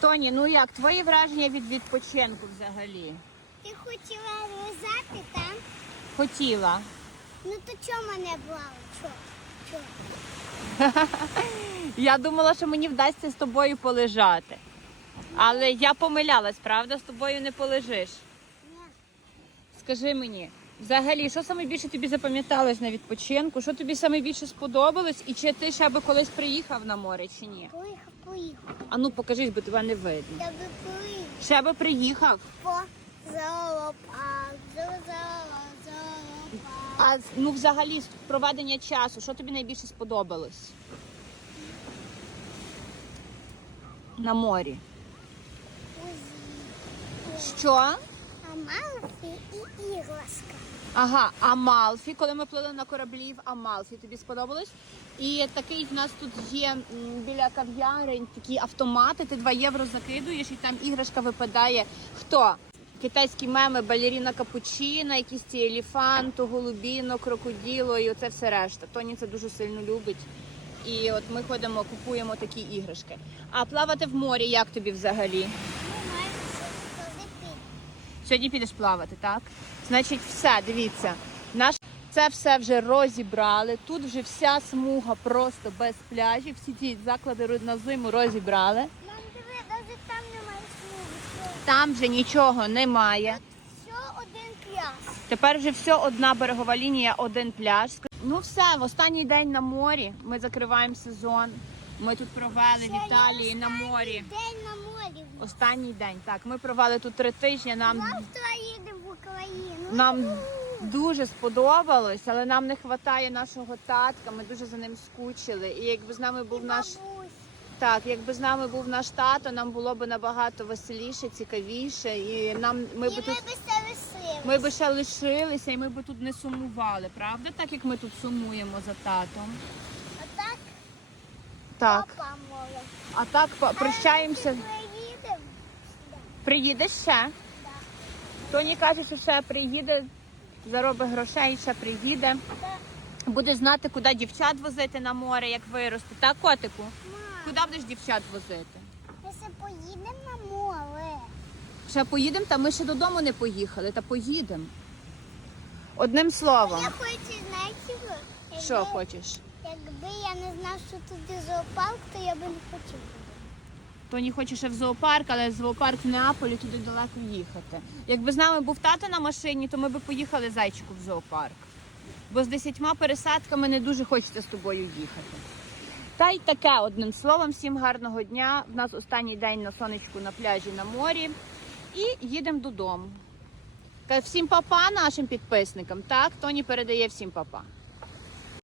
Тоні, ну як, твої враження від відпочинку взагалі? Ти хотіла лизати там? Хотіла. Ну то чого мене? Чого? Чого? Я думала, що мені вдасться з тобою полежати. Але я помилялась, правда? З тобою не полежиш. Ні. Скажи мені, взагалі, що саме більше тобі запам'яталось на відпочинку? Що тобі саме більше сподобалось? І чи ти ще би колись приїхав на море чи ні? Поїхав, поїхав. А ну покажись, бо тебе не видно. Я би поїхав Ще би приїхав. по зоопарк, зо- зо- зоопарк. А ну взагалі проведення часу, що тобі найбільше сподобалось? На морі. Що? А Малфі і іграшка. Ага, Амалфі, коли ми плили на кораблі в Амалфі, тобі сподобалось? І такий в нас тут є біля кав'ярень такі автомати, ти 2 євро закидуєш і там іграшка випадає. Хто? Китайські меми, балеріна капучина, якісь ці еліфанту, голубіно, крокоділо і оце все решта. Тоні це дуже сильно любить. І от ми ходимо, купуємо такі іграшки. А плавати в морі як тобі взагалі? Ну, маєш туди піти. Сьогодні підеш плавати, так? Значить, все, дивіться. Наш це все вже розібрали. Тут вже вся смуга просто без пляжів. Всі ті заклади на зиму розібрали. Мам, диви, навіть там немає смуги. Там вже нічого немає. Все один пляж. Тепер вже все одна берегова лінія, один пляж. Ну все, в останній день на морі. Ми закриваємо сезон. Ми тут провели в Італії на морі. День на морі. Останній день. Так, ми провели тут три тижні. Нам їдемо в Україну. Нам дуже сподобалось, але нам не вистачає нашого татка. Ми дуже за ним скучили. І якби з нами був І наш так, якби з нами був наш тато, нам було б набагато веселіше, цікавіше. І нам ми І б ми тут ми б ще лишилися, і ми б тут не сумували. Правда, так як ми тут сумуємо за татом. А так Так, папа молодь. а так по- прощаємося. Приїдеш ще? Тоні каже, що ще приїде, заробить грошей, ще приїде. Буде знати, куди дівчат возити на море, як виросте. Так, котику? Мам, Куди будеш дівчат возити? ми ще поїдемо на море. Ще поїдемо, та ми ще додому не поїхали, та поїдемо. Одним словом, Я хочу, знаєте, ви, що хочеш? Якби я не знав, що тут зоопарк, то я би не хотів. Тоні хоче ще в зоопарк, але зоопарк в Неаполі туди далеко їхати. Якби з нами був тато на машині, то ми б поїхали зайчику в зоопарк. Бо з десятьма пересадками не дуже хочеться з тобою їхати. Та й таке, одним словом, всім гарного дня. В нас останній день на сонечку на пляжі на морі. І їдемо додому. Ка- Всім папа нашим підписникам. Так, Тоні передає всім папа.